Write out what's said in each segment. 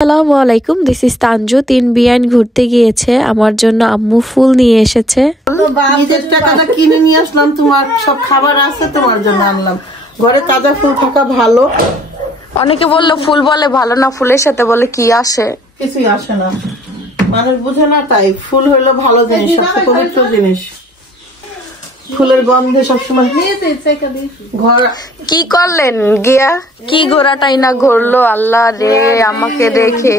আসসালামু আলাইকুম, this is Tanju. 3 বিয়ান ঘুরতে গিয়েছে, আমার জন্য আম্মু ফুল নিয়ে এসেছে। ঈদের টাকাটা কিনে নিয়ে আসলাম, তোমার সব খাবার আছে তোমার জন্য আনলাম। ঘরে তাজা ফুল থাকা ভালো। অনেকে বললো ফুল বলে ভালো না, ফুলের সাথে বলে কি আসে? কিছুই আসে না, মানুষ বুঝে না। তাই ফুল হইলো ভালো জিনিস, সবচেয়ে পবিত্র জিনিস। ফুলের গন্ধে সবসময় ঘর। কি করলেন গিয়া? কি ঘোরাটাই না ঘুরলো, আল্লাহ রে আমাকে রেখে।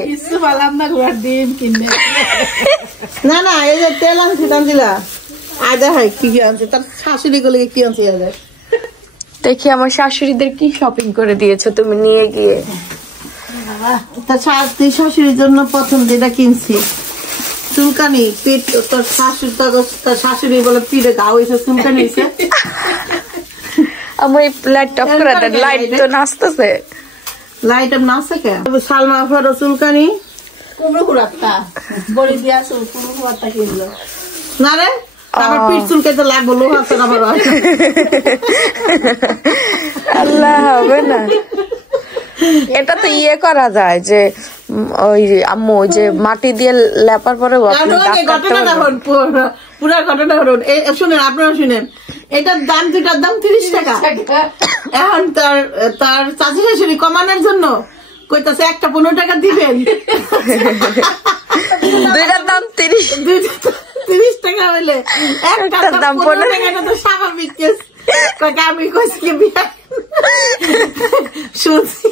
না না, এই যে তেল আনছি তানজিলা, আদা হয় কি কি আনছে, তার শাশুড়ি গুলো কি আনছে? দেখি আমার শাশুড়িদের কি শপিং করে দিয়েছো তুমি নিয়ে গিয়ে। তার শাশুড়ির জন্য প্রথম যেটা কিনছি চুলকানি, পিঠ। তোর শাশুড়ি বলে পিঠে ঘা হয়েছে, চুলকানি হয়েছে। আমার এই লাইট অফ করে দেন, লাইট তো নাচতেছে। লাইট আপ নাচছে কে? সালমা আফারও চুলকানি কিনলো না রে, আমার পিঠ চুলকাইতে লাগবো, লোহা তো আবার আল্লাহ হবে না। এটা তো ইয়ে করা যায় যে ওই আম্মু যে মাটি দিয়ে লেপার পরে পুরা ঘটনা হরুন। শুনেন, আপনারা শুনেন, এটার দাম, দুটার দাম 30 টাকা। এখন তার চাচি শাশুড়ি কমানোর জন্য কইতাছে একটা 15 টাকা দিবেন। দুইটার দাম 30 টাকা হইলে একটা দাম 15 টাকাটা তো স্বাভাবিক কেস। আমি কইছি বিয়া শুনছি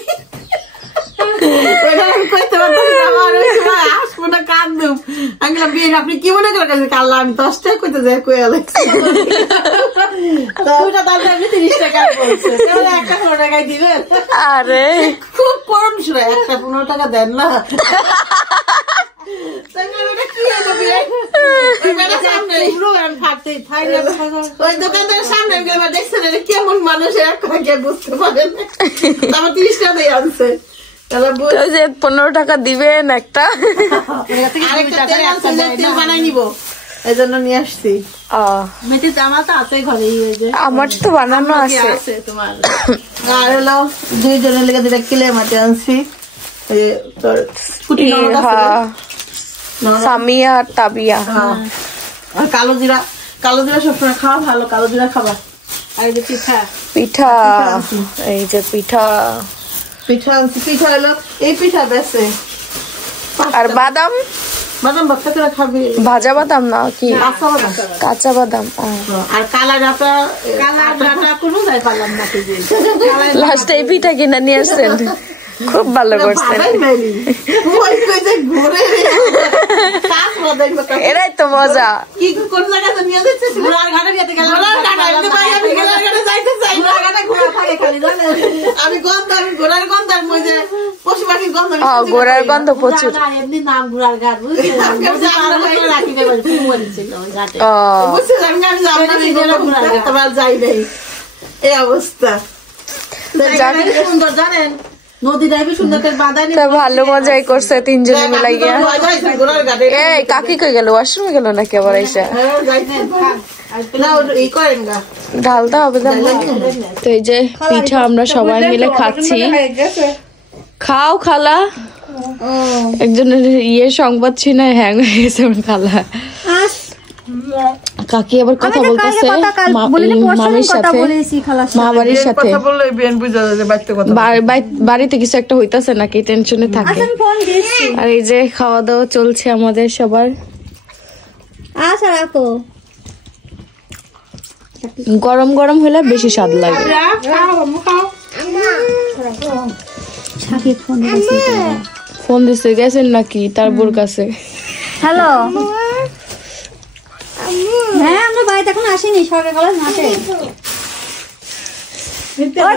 আপনি কি মনে করেন কাল্লা আমি 10 টাকা কইতে যাই কয়ে 30 টাকা বলছে, একটা 15 টাকায় দিবেন? আরে খুব কম শুনে, একটা 15 টাকা দেন না। কেমন মানুষ বুঝতে পারেন, 30 টাকা আনছে। 15 টাকা দিবেন একটা, বানাই নিবো, এই জন্য নিয়ে আসছি। আমার তো বানানো আছে তোমার। আর হলো 2 জনের লেগে 2টা কিলে মাটি আনছি। সামিয়া আর তাবিয়া। আর কালো জিরা সবসময় খাওয়া ভালো, কালো জিরা খাবা। আর এই যে পিঠা এই যে পিঠা আনছি। পিঠা হলো এই পিঠা বেছে। আর বাদাম বাচ্চা করে খাবি, ভাজা বাদাম না কি কাঁচা বাদাম। আর কালা ডাটা কোনো যাই পারলাম না, লাস্টে এই পিঠা কিনা নিয়ে আসছেন, খুব ভালো করছেন। এরাই তো মজা। কি কোন জায়গাতে নিয়ে যাচ্ছে? আমি ঘোড়ার গন্ধ আর পশু পাখির গন্ধ। ঘোড়ার গন্ধ প্রচুর। এমনি নাম ঘোড়ার ঘাট, যাই নাই এই অবস্থা। সুন্দর জানেন, ভালো মজাই করছে 3 জনে মিলাই গিয়া। এই কাকি কই গেল? ওয়াশরুমে গেল নাকি আবার? আইসা ঢালতে হবে। তো এই যে পিঠা আমরা সবাই মিলে খাচ্ছি। খাও খালা। একজনের সংবাদ ছিল হ্যাং হয়ে গেছে খালা। কাকি আবার কথা বলতেছে মামির সাথে, মা বাড়ির সাথে। বাড়িতে কিছু একটা হইতাছে নাকি, টেনশনে থাকে। আর এই যে খাওয়া দাওয়া চলছে আমাদের সবার। গরম গরম হলে বেশি স্বাদ লাগে। ফোন দিছে, গেছেন নাকি তার বোর কাছে? হ্যালো, হ্যাঁ আমরা বাড়িতে এখন আসিনি, সকালবেলা নাচে।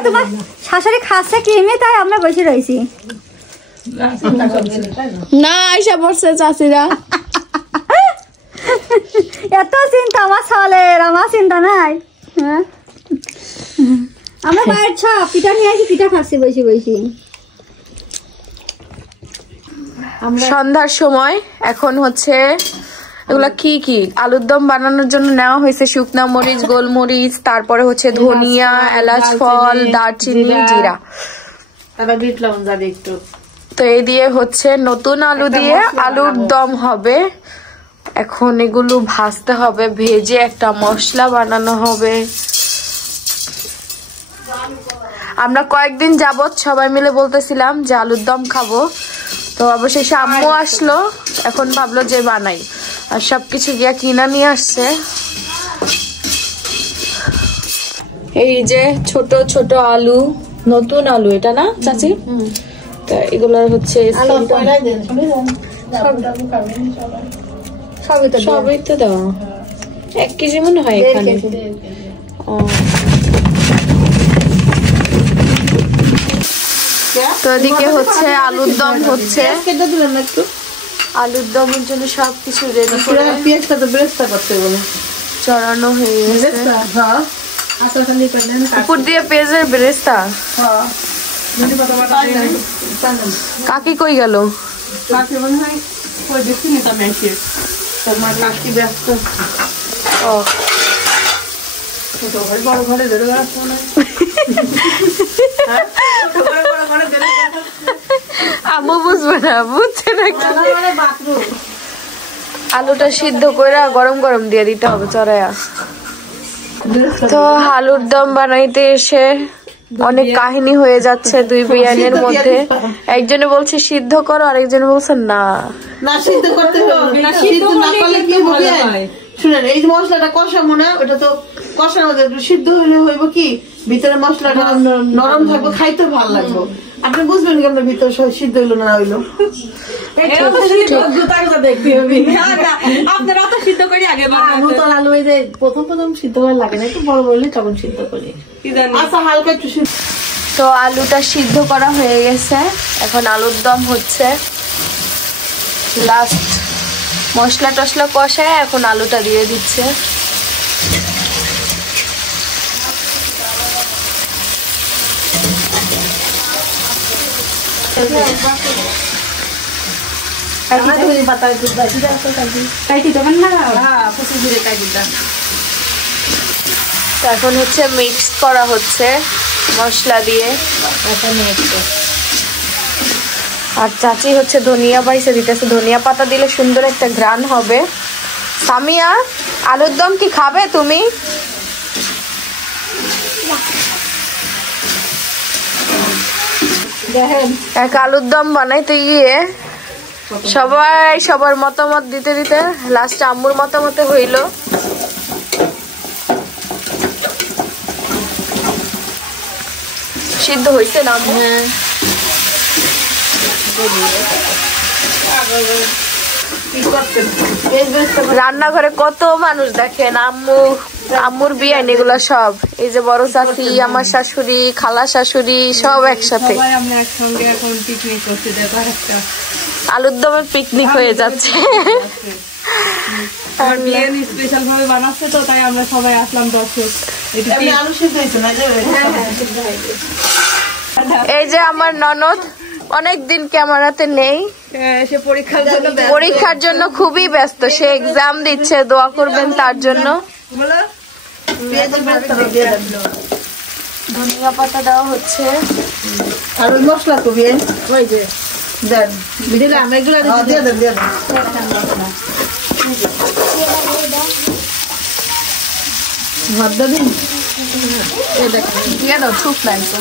তোমার শাশুড়ি খাচ্ছে ক্রিমে, তাই আমরা বসে রয়েছি। না আইসা পড়ছে চাচিরা। এত চিন্তা আমার ছালের, আমার চিন্তা নাই। হ্যাঁ আমরা বাইরের পিঠা নিয়ে আসি, পিঠা খাচ্ছি বসে বসে। সন্ধ্যার সময় এখন হচ্ছে এগুলা কি কি আলুর দম বানানোর জন্য নেওয়া হয়েছে শুকনা মরিচ, গোলমরিচ, তারপরে হচ্ছে ধনিয়া, এলাচ ফল, দারচিনি, জিরা। তারপর বিট লবণ যাবে একটু। তো এই দিয়ে হচ্ছে নতুন আলু দিয়ে আলুর দম হবে। এখন এগুলো ভাজতে হবে, ভেজে একটা মশলা বানানো হবে। আমরা কয়েকদিন যাবত সবাই মিলে বলতেছিলাম যে আলুর দম খাবো, তো অবশেষে আম্মু আসলো, এখন ভাবলো যে বানাই, আর সবকিছু গিয়া কিনা নিয়ে আসছে। এই যে ছোট ছোট আলু, নতুন আলু এটা না চাচি? তো এগুলোর হচ্ছে সবই তো দেওয়া 1 কেজি মনে হয় এখানে। তো এদিকে হচ্ছে আলুর দম হচ্ছে, আলুর দমের জন্য সবকিছু রেডি করে পেঁয়াজটা তো বেরেস্তা করতে বলে চড়ানো হয়ে গেছে। উপর দিয়ে পেঁয়াজের বেরেস্তা। কাকি কই গেল? আম্মু বুঝবে না, বুঝছে না। আলুটা সিদ্ধ করে গরম গরম দিয়ে দিতে হবে চড়াইয়া। তো আলুর দম বানাইতে এসে অনেক কাহিনী হয়ে যাচ্ছে দুই বিয়ানের মধ্যে। একজনে বলছে সিদ্ধ করো, আরেকজনে বলছে না না সিদ্ধ করতে হবে না, সিদ্ধ না করলে কি হবে শুনেন, এই মশলাটা কষা মনে ওটা তো কষার মধ্যে সিদ্ধ হইলে হইব কি ভিতরে মশলাটা নরম থাকবে, খাইতে ভালো লাগবে। আপনি বুঝবেন কি আপনার ভিতরে সিদ্ধ হইলো না হইলো? তো আলুটা সিদ্ধ করা হয়ে গেছে, এখন আলুর দম হচ্ছে। লাস্ট মশলা টসলা কষায় এখন আলুটা দিয়ে দিচ্ছে। এখন হচ্ছে মিক্স করা হচ্ছে মশলা দিয়ে। আর চাচি হচ্ছে ধনিয়া পাইছে দিতেছে, ধনিয়া পাতা দিলে সুন্দর একটা ঘ্রাণ হবে। সামিয়া, আলুর দম কি খাবে তুমি? এক আলুর দম বানাইতে গিয়ে সবাই সবার মতামত দিতে দিতে লাস্টে আম্মুর মতামত হইল। সিদ্ধ হয়েছে না? রান্নাঘরে কত মানুষ দেখেন, আম্মুর বিয়ান এগুলো সব, এই যে বড় চাচি, আমার শাশুড়ি, খালা শাশুড়ি সব একসাথে। আলুর দমের পিকনিক হয়ে যাচ্ছে। স্পেশাল ভাবে বানাচ্ছে তো তাই আমরা সবাই আসলাম দর্শক। এই যে আমার ননদ অনেকদিন ক্যামেরাতে নেই, সে পরীক্ষার জন্য খুবই ব্যস্ত, সে এক্সাম দিচ্ছে, দোয়া করবেন তার জন্য। ধনিয়া পাতা দেওয়া হচ্ছে আর ওই মশলা কবি ওই যে দেন দিলাম, এগুলো দিয়ে দেন দিয়ে দেন। ভাত দিন দিয়ে দাও, খুব লাগছে।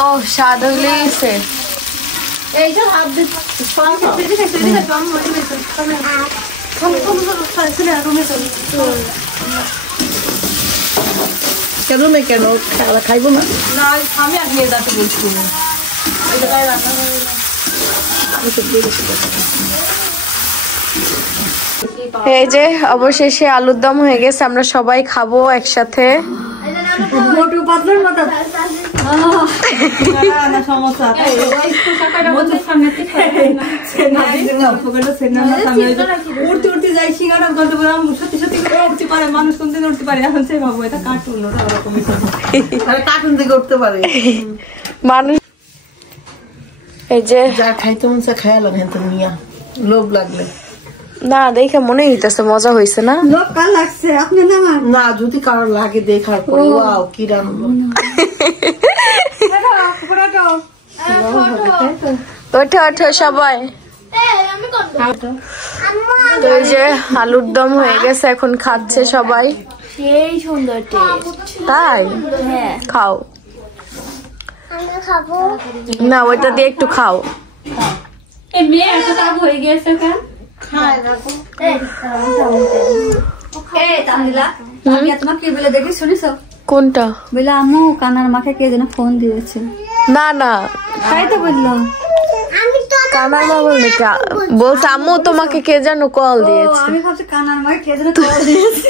ও স্বাদ হইলেছে। এইটা ভাত দিতে কেন না কেন খাইবো না? না আমি আর নিয়ে যাতে বলছি এই যে অবশেষে আলুর দম হয়ে গেছে, আমরা সবাই খাবো একসাথে। মানুষ কোনদিন উঠতে পারে, এখন সে ভাবো এটা কার্টুন, কার্টুন থেকে উঠতে পারে মানুষ। এই যে যা খাইতে মন চা খায়া লাগে মিয়া, লোভ লাগলে না দেখে মনে হইতেছে মজা হয়েছে না? লোক কার লাগছে আপনি না, যদি কারোর লাগে দেখার পরে ওয়াও কি রান্না। ওঠো ওঠো সবাই। তো এই যে আলুর দম হয়ে গেছে, এখন খাচ্ছে সবাই। সেই সুন্দর তাই খাও না, ওইটা দিয়ে একটু খাও। হয়ে গেছে কোনটা? বলে আম্মু কানার মাকে কে যেন ফোন দিয়েছে। না না, তাই তো বললো। কানার মা বললে বলছে আম্মু তোমাকে কে যেন কল দিয়েছে। আমি ভাবছি কানার মাকে কে যেন কল দিয়েছে।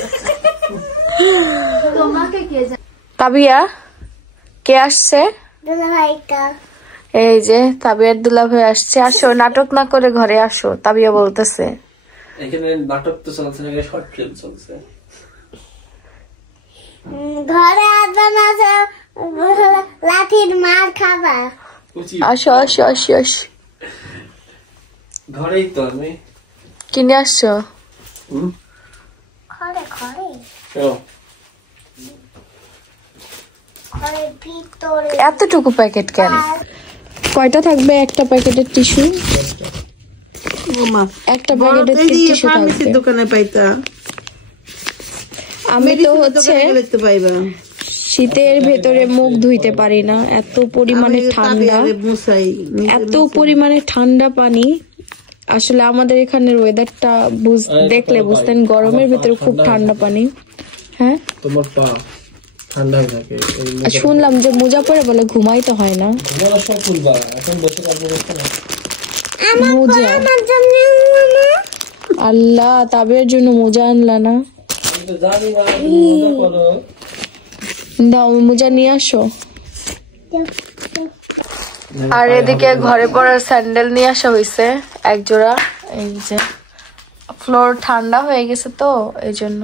তোমাকে কে যেন। তাবিয়া কে আসছে? এই যে তাবিয়ার দুলাভাই আসছে। আসো, নাটক না করে ঘরে আসো, তাবিয়া বলতেছে। এখানে নাটক তো চলছে না, শর্ট ফিল্ম চলছে। ঘরে আসবেন, আছে লাঠির মার খাবা। আসো আসো আসো আসো। ঘরেই তো আমি কিনে আসছো? ঘরে ঘরে ও ঘরে ভিতরে এতটুকু প্যাকেট কেন? কয়টা থাকবে একটা প্যাকেটের টিস্যু? একটা প্যাকেটের টিস্যু থাকবে। দোকানে পাইতা, আমি তো হচ্ছে পাইবা। শীতের ভেতরে মুখ ধুইতে পারি না, এত পরিমাণে ঠান্ডা, এত পরিমাণে ঠান্ডা পানি। আসলে আমাদের এখানের ওয়েদারটা দেখলে বুঝতেন, গরমের ভেতরে খুব ঠান্ডা পানি। হ্যাঁ, তোমার পা ঠান্ডা হয়ে থাকে। শুনলাম যে মোজা পরে বলে ঘুমাইতে হয় না। এখন বসে কাজ করতে না। মোজা, আল্লাহ, তাবের জন্য মোজা আনলা না? আমি তো জানি না তুমি মজা করো। দাও, মোজা নিয়ে আসো। আর এদিকে ঘরে পড়ার স্যান্ডেল নিয়ে আসা হয়েছে এক জোড়া। এই যে ফ্লোর ঠান্ডা হয়ে গেছে তো এই জন্য।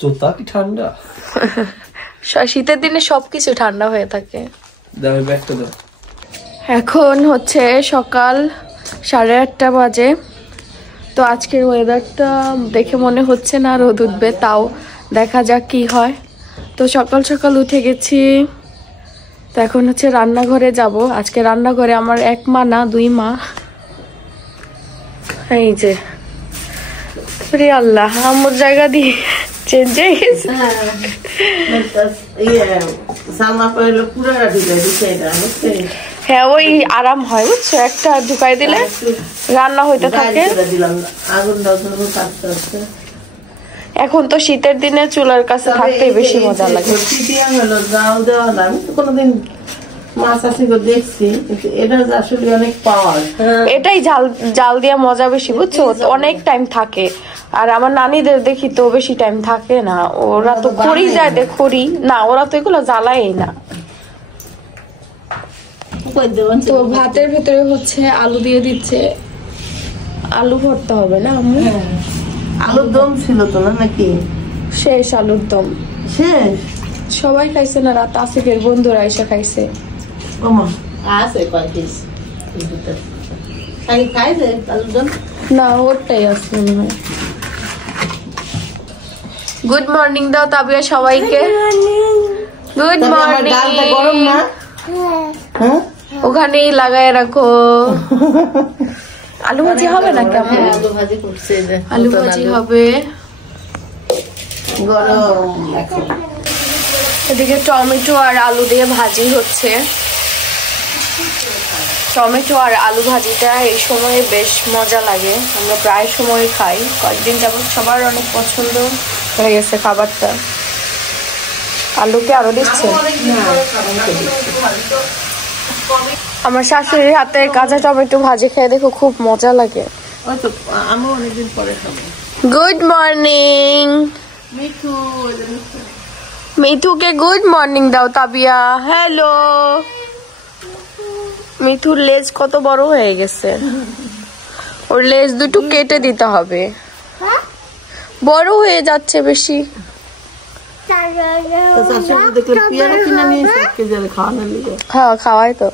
জুতা কি ঠান্ডা? শীতের দিনে সবকিছু ঠান্ডা হয়ে থাকে। দাও ব্যাগটা দাও। এখন হচ্ছে সকাল 8:30 বাজে। তো আজকের ওয়েদারটা দেখে মনে হচ্ছে না রোদ উঠবে, তাও দেখা যাক কি হয়। তো সকাল সকাল উঠে গেছি। তো এখন হচ্ছে রান্নাঘরে যাব। আজকে রান্নাঘরে আমার 1 মা না 2 মা। এই যে আল্লাহ, আমার জায়গা দিয়ে চেঞ্জ হয়ে গেছে। হ্যাঁ, ওই আরাম হয় বুঝছো, একটা ঢুকাই দিলে রান্না হইতে থাকে। এখন তো শীতের দিনে চুলার কাছে থাকতেই বেশি মজা লাগে। কোনদিন মাছ আছে দেখছি, এটা আসলে অনেক পাওয়ার। এটাই জাল দিয়া মজা বেশি বুঝছো, অনেক টাইম থাকে। আর আমার নানিদের দেখি তো বেশি টাইম থাকে না, ওরা তো খড়ি যায় খড়ি না, ওরা তো এগুলো জ্বালায় না। তো ভাতের ভেতরে হচ্ছে আলু দিয়ে দিচ্ছে, আলু ভর্তা হবে না আম্মু? আলুর দম ছিল তো না নাকি? শেষ আলুর দম শেষ। সবাই খাইছে না, রাত আসিফের বন্ধুরা এসে খাইছে। না, ওরটাই আছে মনে হয়। গুড মর্নিং দাও তাবিয়া সবাইকে। Good morning. গরম না? ওখানেই লাগায় রাখো। আলু ভাজি হবে না কেমন? আলু ভাজি করছে, আলু ভাজি হবে। গরম। এদিকে টমেটো আর আলু দিয়ে ভাজি হচ্ছে। টমেটো আর আলু ভাজিটা এই সময়ে বেশ মজা লাগে, আমরা প্রায় সময় খাই। কয়েকদিন যাবত সবার অনেক পছন্দ হয়ে গেছে খাবারটা। আলুকে আরো দিচ্ছে। আমার শাশুড়ির হাতে কাঁচা টমেটো ভাজি খেয়ে দেখো, খুব মজা লাগে। আমি অনেকদিন পরে খাবো। গুড মর্নিং মিঠুকে, গুড মর্নিং দাও তাবিয়া। হ্যালো। মিঠুর লেজ কত বড় হয়ে গেছে, ওর লেজ দুটো কেটে দিতে হবে, বড় হয়ে যাচ্ছে বেশি। হ্যাঁ, খাওয়াই তো।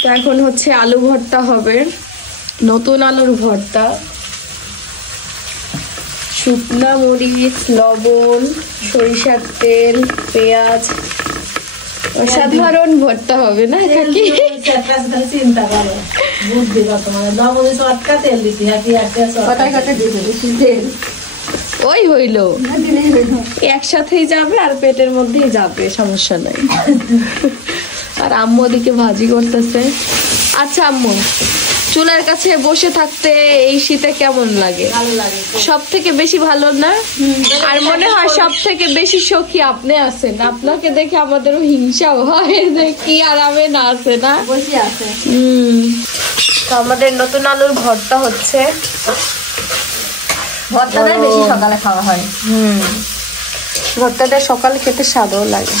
তো এখন হচ্ছে আলু ভর্তা হবে, নতুন আলুর ভর্তা। শুকনা মরিচ, লবণ, সরিষার তেল, পেঁয়াজ, অসাধারণ ভর্তা হবে না কাকি? চিন্তা করো বুদ্ধি তোমার লবণ চটকা তেল দিচ্ছি ওই হইলো একসাথেই যাবে আর পেটের মধ্যেই যাবে, সমস্যা নাই। আর আম্মু ওদিকে ভাজি করতেছে। আচ্ছা আম্মু, চুলার কাছে বসে থাকতে এই শীতে কেমন লাগে? সব থেকে বেশি ভালো না? আর মনে হয় সব থেকে বেশি সখী আপনি আছেন, আপনাকে দেখে আমাদেরও হিংসাও হয় যে কি আরামে না আছে না বসে আছে। তো আমাদের নতুন আলুর ভর্তা হচ্ছে। ভর্তাটা বেশি সকালে খাওয়া হয়। ভর্তাটা সকালে খেতে স্বাদও লাগে।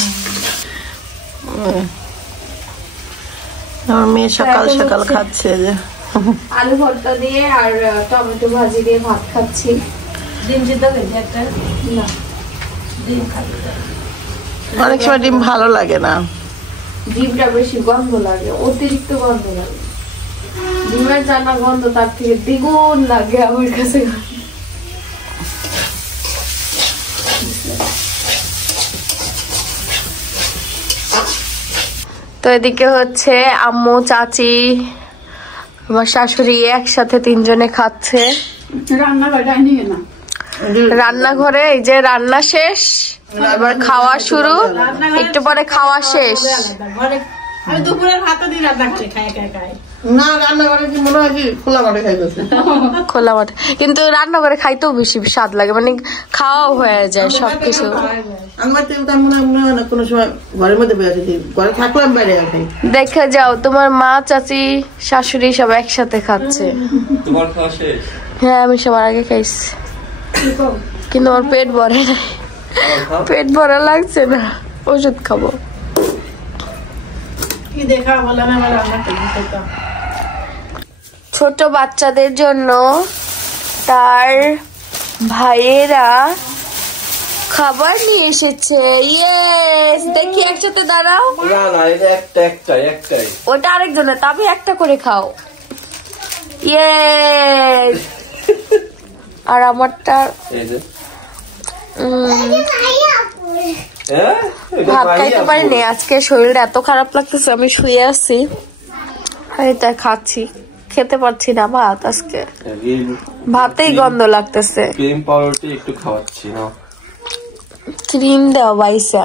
আমার মেয়ে সকাল সকাল খাচ্ছে যে আলু ভর্তা দিয়ে আর টমেটো ভাজি দিয়ে ভাত খাচ্ছি। ডিম সিদ্ধ খেয়েছি একটা না, ডিম খাবে। অনেক সময় ডিম ভালো লাগে না, ডিমটা বেশি গন্ধ লাগে, অতিরিক্ত গন্ধ লাগে। ডিমের জানা গন্ধ তার থেকে দ্বিগুণ লাগে আমার কাছে। তো এদিকে হচ্ছে আম্মু, চাচি, আমার শাশুড়ি একসাথে তিনজনে খাচ্ছে রান্নাঘরে। এই যে রান্না শেষ, এবার খাওয়া শুরু, একটু পরে খাওয়া শেষ। আমি দুপুরের ভাতও দিয়ে রান্না করে খাই না, রান্নাঘরে কি মনে হয় কি খোলা মাঠে খাইতেছে। খোলা মাঠে কিন্তু রান্নাঘরে খাইতেও বেশি স্বাদ লাগে, মানে খাওয়াও হয়ে যায় সবকিছু। আমার তো মনে হয় না কোনো সময় ঘরের মধ্যে বসে আছি, ঘরে থাকলাম বাইরে খাই। দেখে যাও, তোমার মা, চাচি, শাশুড়ি সব একসাথে খাচ্ছে। তোমার খাওয়া শেষ? হ্যাঁ, আমি সবার আগে খাইছি, কিন্তু আমার পেট ভরে নাই। পেট ভরা লাগছে না, ওষুধ খাবো। কি দেখা বলে না, আমার রান্না করতে ছোট বাচ্চাদের জন্য তার ভাইয়েরা খাবার নিয়ে এসেছে। ইয়েস, দেখি একসাথে দাঁড়াও। না না, এটা একটাই। ওটা আরেকজনের, তবে একটা করে খাও। ইয়েস। আর আমারটা ভাত খাইতে পারিনি আজকে, শরীরটা এত খারাপ লাগতেছে, আমি শুয়ে আছি আর এটা খাচ্ছি। খেতে পারছি না ভাত আজকে, ভাতেই গন্ধ লাগতেছে। ক্রিম পাউডারটা একটু খাওয়াচ্ছি না, ক্রিম দাও বাইসা।